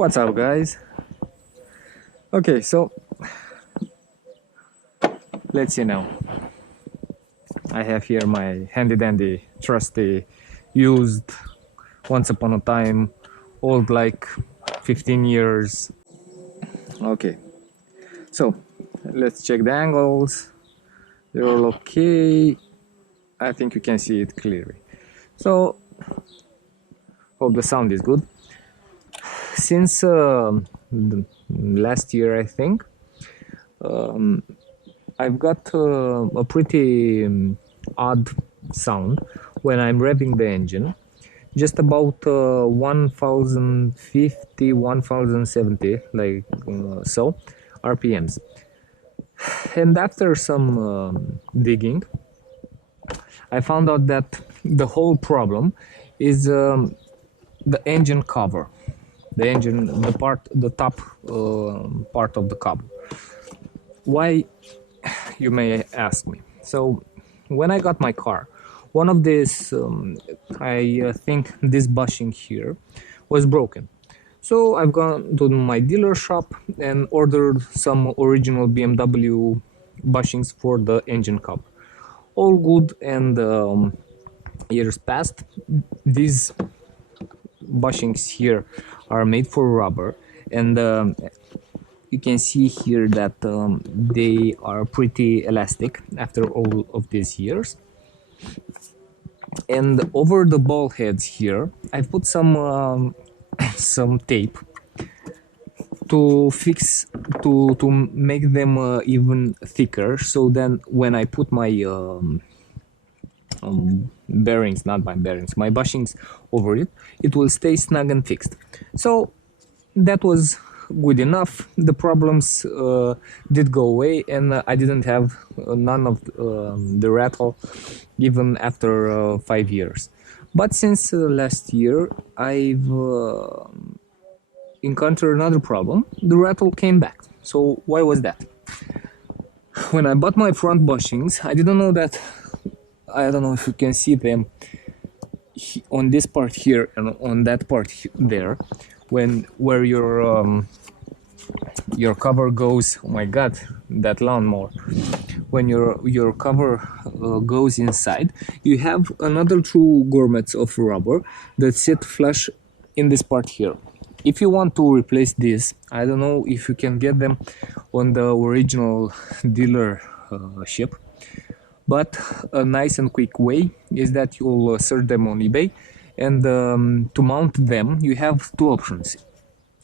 What's up, guys? Okay, so let's see now. I have here my handy dandy, trusty, used, once upon a time, old like 15 years. Okay, so let's check the angles. They're all okay. I think you can see it clearly. So, hope the sound is good. Since last year, I think, I've got a pretty odd sound when I'm revving the engine, just about 1050, 1070, like so, RPMs. And after some digging, I found out that the whole problem is the engine cover, the top part of the cover. Why, you may ask me? So when I got my car, one of these I think this bushing here was broken. So I've gone to my dealer shop and ordered some original BMW bushings for the engine cover. All good, and years passed. These bushings here are made for rubber, and you can see here that they are pretty elastic after all of these years. And over the ball heads here, I put some some tape to fix to make them even thicker. So then, when I put my bearings, not my bearings, my bushings over it, it will stay snug and fixed. So that was good enough. The problems did go away, and I didn't have none of the rattle even after 5 years. But since last year, I've encountered another problem. The rattle came back. So why was that? When I bought my front bushings, I didn't know that. I don't know if you can see them on this part here and on that part there, where your cover goes. Oh my god, that lawnmower! When your cover goes inside, you have another two grommets of rubber that sit flush in this part here. If you want to replace this, I don't know if you can get them on the original dealer ship, but a nice and quick way is that you'll search them on eBay, and to mount them you have two options.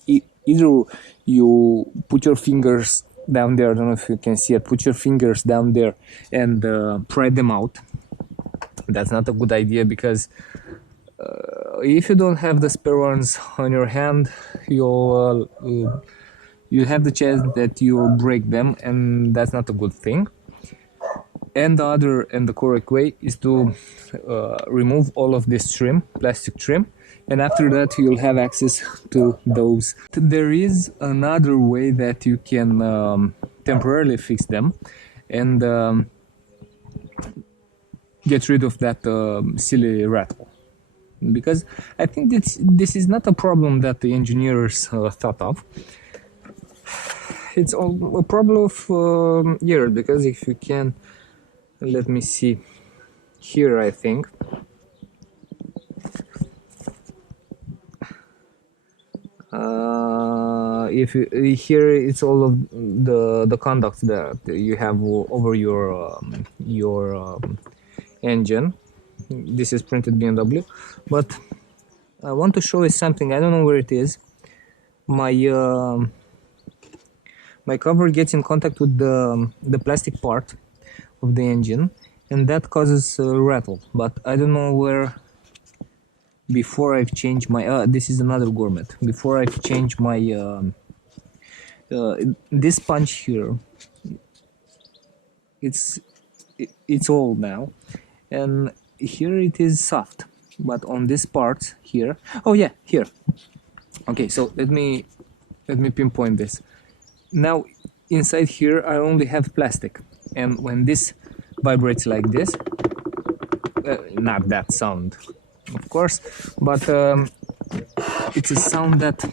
Either you put your fingers down there, I don't know if you can see it, put your fingers down there and pry them out. That's not a good idea, because if you don't have the spare ones on your hand, you have the chance that you'll break them, and that's not a good thing. And the other and the correct way is to remove all of this trim, plastic trim, and after that you'll have access to those. There is another way that you can temporarily fix them and get rid of that silly rattle, because I think this is not a problem that the engineers thought of. It's a problem of years, because if you can, let me see here, I think if you, here it's all of the conducts that you have over your engine. This is printed BMW, but I want to show you something. I don't know where it is. My cover gets in contact with the plastic part of the engine, and that causes a rattle, but I don't know where. Before I've changed my this is another grommet. Before I've changed my this punch here, it's old now, and here it is soft, but on this part here, oh yeah, here. Okay, so let me pinpoint this. Now inside here I only have plastic, and when this vibrates like this, not that sound of course, but it's a sound that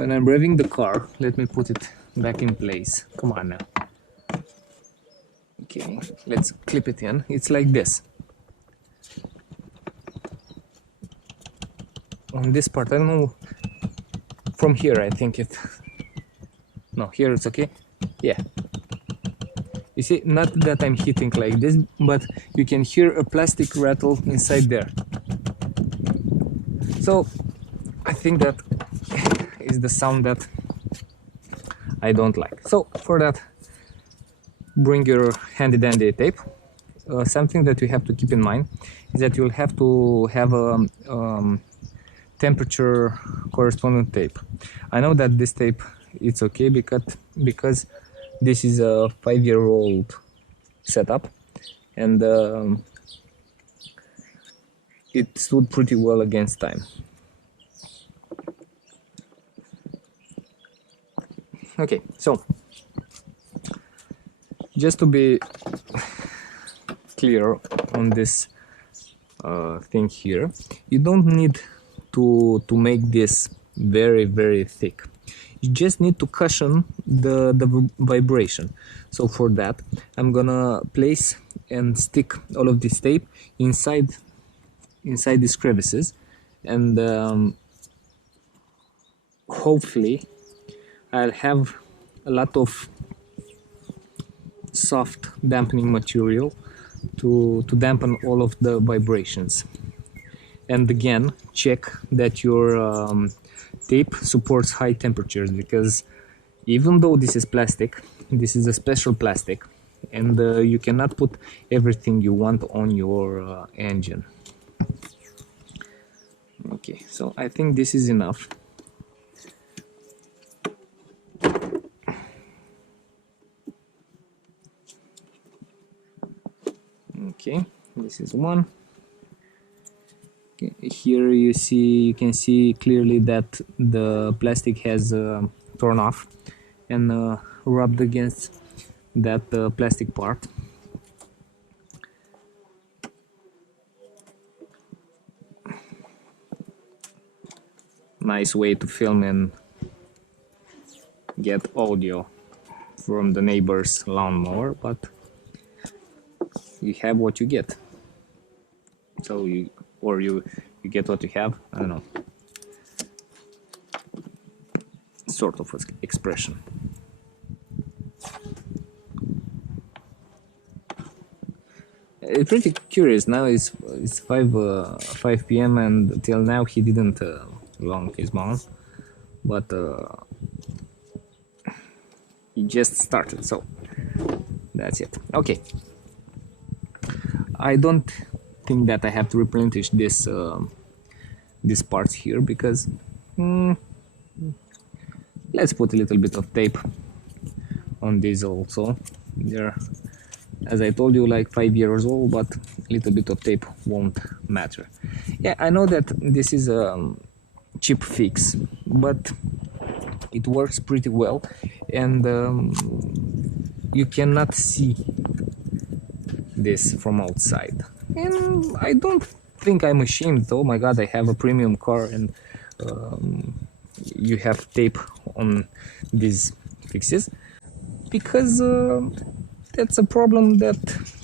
when I'm revving the car, let me put it back in place. Come on now. Okay, let's clip it in. It's like this. On this part, I don't know. From here, I think it. No, here it's okay. Yeah. You see, not that I'm hitting like this, but you can hear a plastic rattle inside there. So I think that is the sound that I don't like. So for that, bring your handy dandy tape. Something that you have to keep in mind is that you'll have to have a temperature correspondent tape. I know that this tape it's okay because this is a 5-year-old setup, and it stood pretty well against time. Okay, so just to be clear on this thing here, you don't need to make this very thick. You just need to cushion the vibration. So for that, I'm gonna place and stick all of this tape inside these crevices, and hopefully I'll have a lot of soft dampening material to dampen all of the vibrations. And again, check that your tape supports high temperatures, because even though this is plastic, this is a special plastic, and you cannot put everything you want on your engine. Okay, so I think this is enough. Okay, this is one. Okay, here you can see clearly that the plastic has torn off and rubbed against that plastic part. Nice way to film and get audio from the neighbor's lawnmower, but you have what you get. So you get what you have. I don't know, sort of expression. It's pretty curious. Now it's 5 p.m. and till now he didn't long his mount, but he just started, so that's it. Okay, I don't think that I have to replenish this these parts here, because let's put a little bit of tape on these also. They're, as I told you, like 5 years old, but a little bit of tape won't matter. Yeah, I know that this is a cheap fix, but it works pretty well, and you cannot see this from outside. And I don't think I'm ashamed. Oh my god, I have a premium car and you have tape on these fixes, because that's a problem that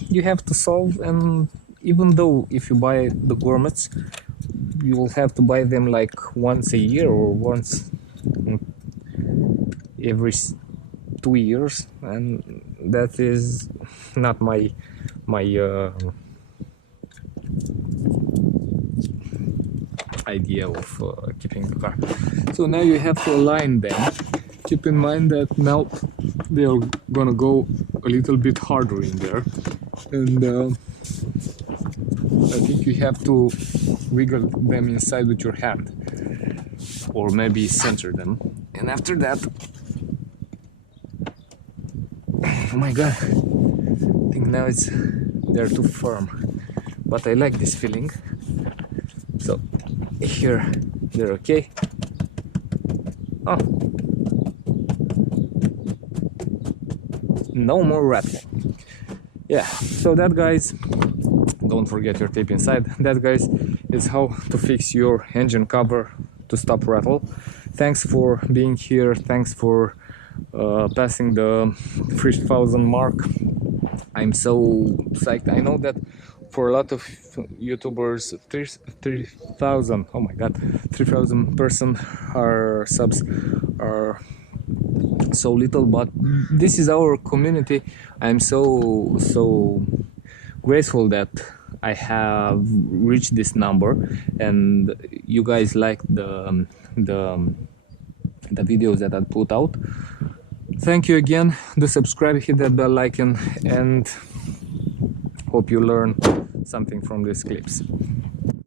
you have to solve. And even though if you buy the gourmets, you will have to buy them like once a year or once every 2 years, and that is not my idea of keeping the car. So now you have to align them. Keep in mind that now they're gonna go a little bit harder in there, and I think you have to wiggle them inside with your hand, or maybe center them, and after that, oh my god, I think now they're too firm, but I like this feeling. So here they're okay. Oh, no more rattling. Yeah, so that, guys, don't forget your tape inside. That, guys, is how to fix your engine cover to stop rattle. Thanks for being here. Thanks for passing the 3,000 mark. I'm so psyched. I know that for a lot of YouTubers, 3,000, oh my god, 3,000 person are subs are so little, but this is our community. I'm so grateful that I have reached this number, and you guys like the videos that I put out. Thank you again. Do subscribe, hit that bell icon, and hope you learn something from these clips.